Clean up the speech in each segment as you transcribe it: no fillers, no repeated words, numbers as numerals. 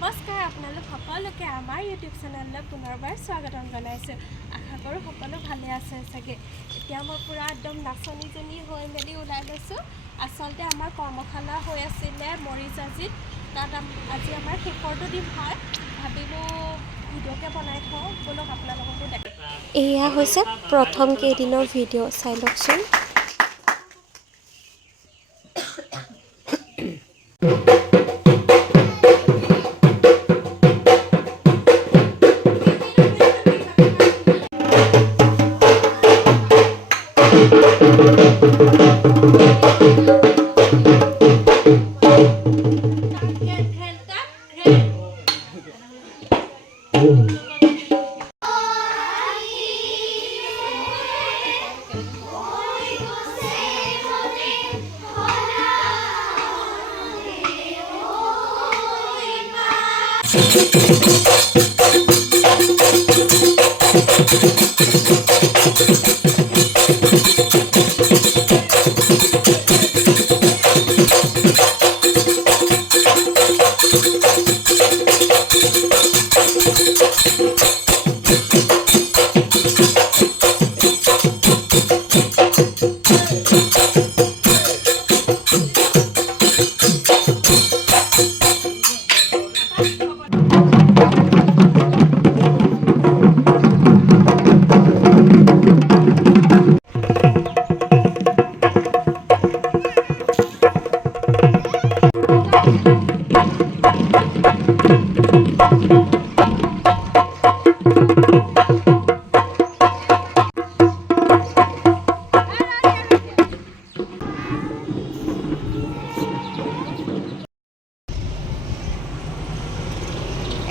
নমস্কাৰ আপোনালোক সকলোকে আমাৰ ইউটিউব চেনেললৈ পুনৰবাৰ স্বাগতম জনাইছোঁ। আশা কৰোঁ সকলো ভালে আছে চাগে। এতিয়া মই পূৰা একদম নাচনীজনী হৈ মেলি ওলাই লৈছোঁ। আচলতে আমাৰ কৰ্মশালা হৈ আছিলে মৰিচাজিত, তাত আজি আমাৰ শেষৰটো দিন হয়। ভাবিলোঁ ভিডিঅ'কে বনাই থওঁ, ব'লক আপোনালোককো দেখাওঁ। এয়া হৈছে প্ৰথম কেইদিনৰ ভিডিঅ', চাই লওকচোন।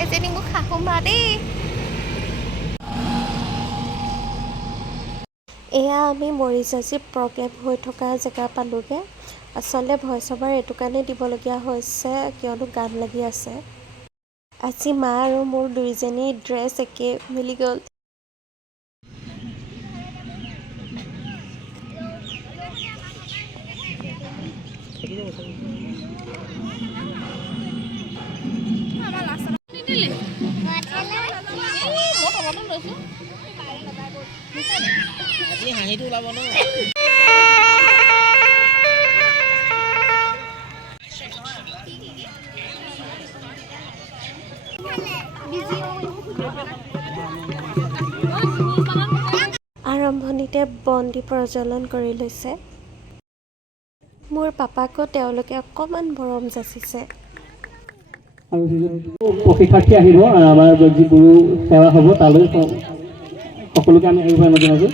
এজনী মোক শাহুমা দেই। এয়া আমি মৰিচাজি প্ৰগ্ৰেম হৈ থকা জেগা পালোঁগৈ। আচলতে ভইচ অভাৰ এইটো কাৰণে দিবলগীয়া হৈছে কিয়নো গান লাগি আছে। আজি মা আৰু মোৰ দুইজনী ড্ৰেছ একে মিলি গ'ল। আজি হাঁহিটো ওলাব ন। আৰম্ভণিতে বন্তি প্ৰজ্বলন কৰি লৈছে। মোৰ পাপাকো তেওঁলোকে অকণমান মৰম যাচিছে। আৰু প্ৰশিক্ষাৰ্থী আহিব, আমাৰ যি গুৰু সেৱা হ'ব তালৈ সকলোকে আমি আহিব মাজে মাজে।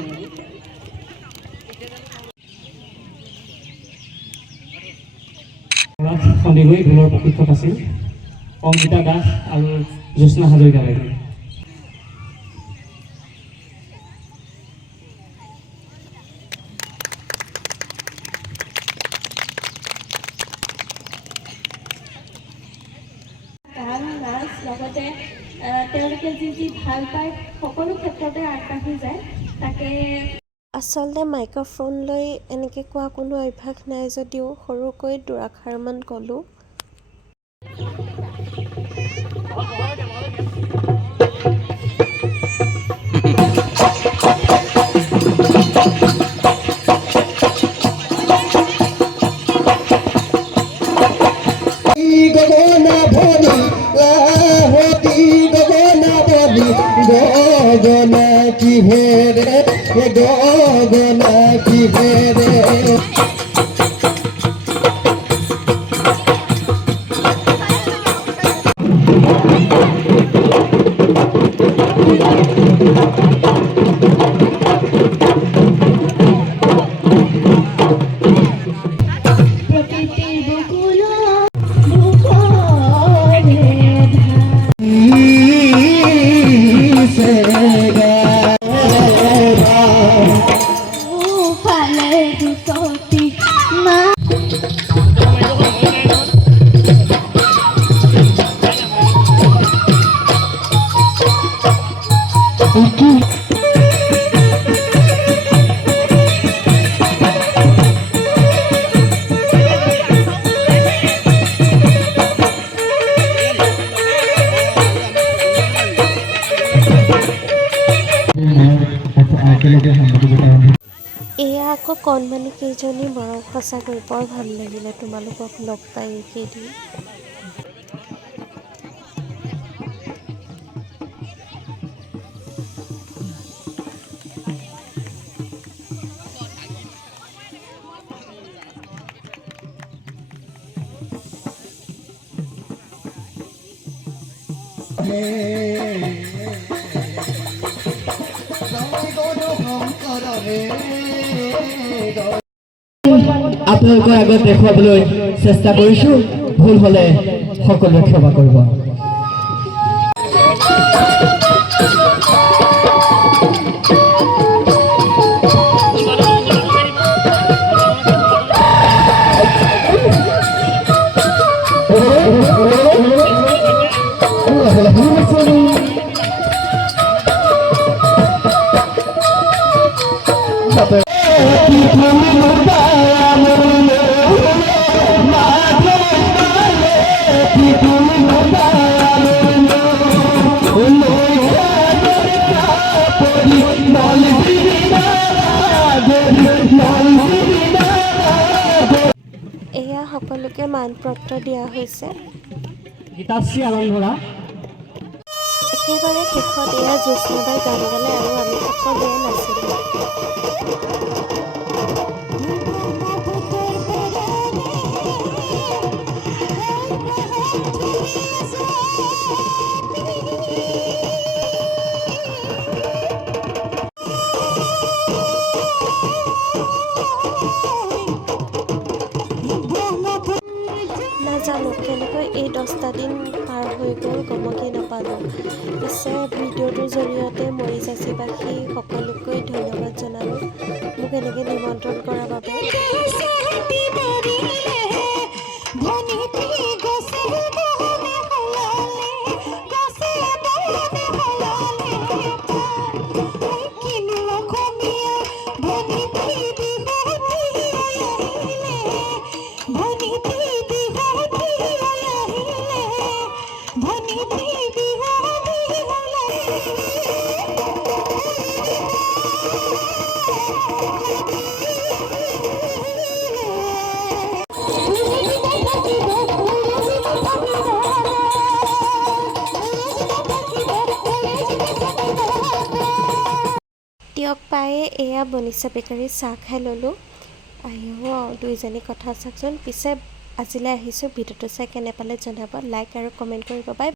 সন্দেহী ঢোলৰ প্ৰশিক্ষক আছিল অংকিতা দাস আৰু জ্যোৎস্না হাজৰিকা বাইদেউ। গান নাচ লগতে তেওঁলোকে যি যি ভাল পায় সকলো ক্ষেত্ৰতে আগবাঢ়ি যায়। তাকে আচলতে মাইক্ৰফোন লৈ এনেকৈ কোৱা কোনো অভ্যাস নাই যদিও সৰুকৈ দুআষাৰমান ক'লোঁ। গগনা কি হেৰে গগনা কি হেৰে একেলগে সাংবাদিকতা আৰম্ভ এয়া আকৌ কণমানি কেইজনী মৰম সঁচাকৈ বৰ ভাল লাগিলে তোমালোকক লগ পাই এইকেইদিন। আপোনালোকৰ আগত দেখুৱাবলৈ চেষ্টা কৰিছোঁ, ভুল হ'লে সকলোৱে ক্ষমা কৰিব। এয়া সকলোকে মানপত্ৰ দিয়া হৈছে। গীতাশ্ৰী আনন্দৰা একেবাৰে শেষত এয়া জ্যোৎস্নাবাই গান গালে আৰু আমি সকলোৱে নাচিলোঁ। নাজানো কেনেকৈ এই 10টা দিন পাৰ হৈ গ'ল গমকেই নাপালোঁ। পিছে ভিডিঅ'টোৰ জৰিয়তে মৰিচাচিবাসী সকলোকৈ ধন্যবাদ জনালোঁ মোক এনেকৈ নিমন্ত্ৰণ কৰাৰ বাবে। দিয়ক পায়ে এয়া বনিছা বেকাৰীত চাহ খাই ল'লোঁ। আহিও দুইজনী কথা চাওকচোন। পিছে আজিলৈ আহিছোঁ, ভিডিঅ'টো চাই কেনে পালে জনাব, লাইক আৰু কমেণ্ট কৰিব। বাই।